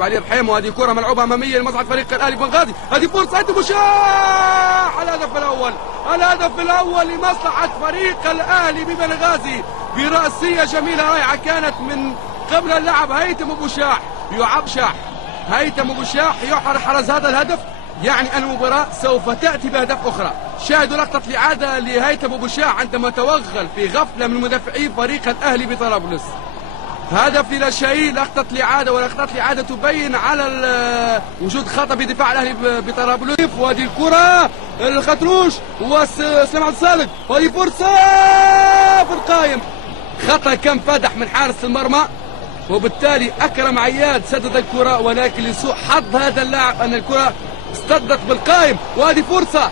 علي رحيم، وهذه كرة ملعوبة أمامية لمصلحة فريق الأهلي بنغازي. هذه فرصة بوشاح، الهدف الأول، الهدف الأول لمصلحة فريق الأهلي ببنغازي برأسية جميلة رائعة كانت من قبل اللعب. هيثم بوشاح هيثم بوشاح يحرز هذا الهدف، يعني أن المباراة سوف تأتي بأهداف أخرى. شاهدوا لقطة الإعادة لهيثم بوشاح عندما توغل في غفلة من مدافعي فريق الأهلي بطرابلس. هدف لا شيء. لقطة الإعادة، ولقطة الإعادة تبين على وجود خطأ بدفاع الأهلي بطرابلس. وهذه الكرة الخطروش وسلام عبد الصادق، وهذه فرصة في القائم. خطأ كان فادح من حارس المرمى، وبالتالي أكرم عياد سدد الكرة، ولكن لسوء حظ هذا اللاعب أن الكرة اصطدت بالقائم. وهذه فرصة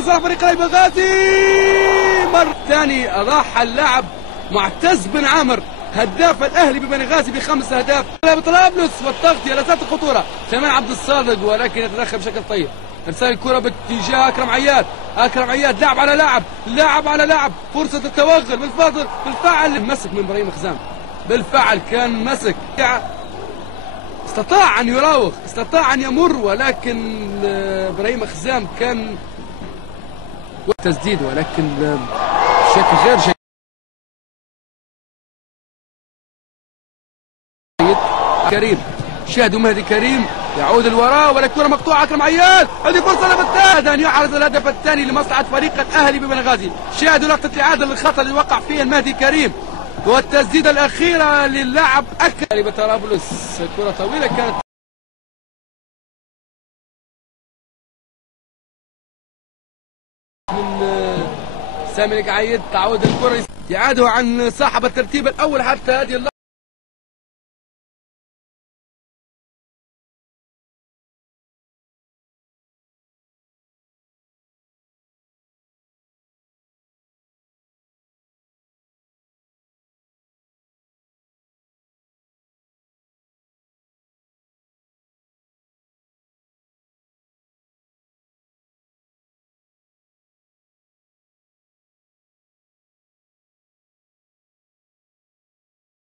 صالح فريق الأهلي بنغازي مرة ثانية. راح اللاعب معتز بن عامر هداف الأهلي ببنغازي ب5 أهداف بطرابلس، والتغطية لا زالت الخطورة. سلمان عبد الصادق ولكن يتدخل بشكل طيب. ارسال الكرة باتجاه أكرم عياد، لاعب على لاعب، فرصة التوغل بالفعل مسك من ابراهيم خزام، بالفعل كان مسك، استطاع أن يراوغ، استطاع أن يمر، ولكن ابراهيم خزام كان تسديد ولكن بشكل غير جيد. كريم، شاهدوا مهدي كريم يعود الوراء، والكرة مقطوعة. أكرم عياد، هذه فرصة لفتان أن يحرز الهدف الثاني لمصلحة فريق الأهلي ببنغازي. شاهدوا لقطة الإعادة للخطأ اللي وقع فيه المهدي كريم، والتسديدة الأخيرة للاعب أكرم بطرابلس. الكرة طويلة كانت من سامي القعيد. تعود الكرة إعادة عن صاحب الترتيب الأول حتى هذه اللحظة.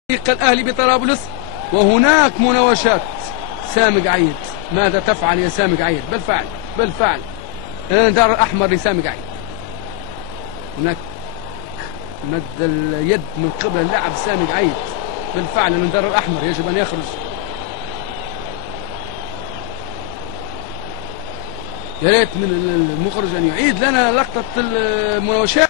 فريق الأهلي بطرابلس، وهناك مناوشات. سامي قعيد، ماذا تفعل يا سامي قعيد؟ بالفعل الانذار الأحمر لسامي قعيد. هناك مد اليد من قبل اللاعب سامي قعيد، بالفعل الانذار الأحمر يجب أن يخرج. يا ريت من المخرج أن يعيد لنا لقطة المناوشات.